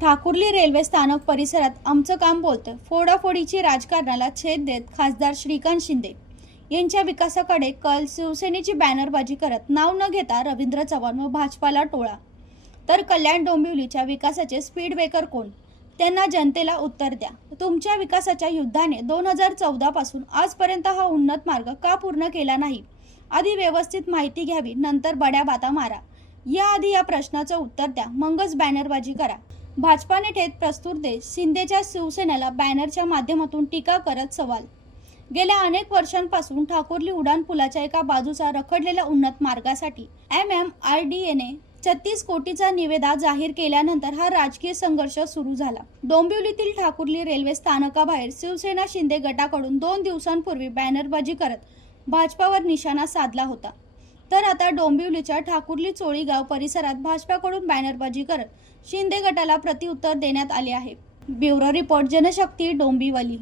Thakurli railway स्थानक परिसरात आमचं काम बोलतं फोडाफोडीची राजकारणाला छेद देत खासदार श्रीकांत शिंदे यांच्या विकासाकडे कल शिवसेनेची बॅनरबाजी करत नाव न घेता रवींद्र चव्हाण व भाजपाला टोळा. तर कल्याण डोंबिवलीच्या विकासाचे स्पीड ब्रेकर कोण? त्यांना जनतेला उत्तर द्या. तुमच्या विकासाच्या युद्धाने दोन हजार चौदापासून आजपर्यंत हा उन्नत मार्ग का पूर्ण केला नाही? आधी व्यवस्थित माहिती घ्यावी नंतर बड्या बाता मारा. याआधी या प्रश्नाचं उत्तर द्या. मगच बॅनरबाजी करा. भाजपाने ठेत प्रस्तुत देत शिंदेच्या शिवसेनेला बॅनरच्या माध्यमातून टीका करत सवाल. गेल्या अनेक वर्षांपासून ठाकुरली उड्डाण पुलाच्या एका बाजूचा रखडलेल्या उन्नत मार्गासाठी एम एम आर डी एने छत्तीस कोटीचा निवेदा जाहीर केल्यानंतर हा राजकीय संघर्ष सुरू झाला. डोंबिवलीतील ठाकुरली रेल्वे स्थानकाबाहेर शिवसेना शिंदे गटाकडून दोन दिवसांपूर्वी बॅनरबाजी करत भाजपावर निशाणा साधला होता. तर आता डोंबिवलीच्या ठाकुर्ली चोळीगाव परिसरात भाजपाकडून बॅनरबाजी करत शिंदे गटाला प्रतिउत्तर देण्यात आले आहे. Bureau report Janshakti Dombivli.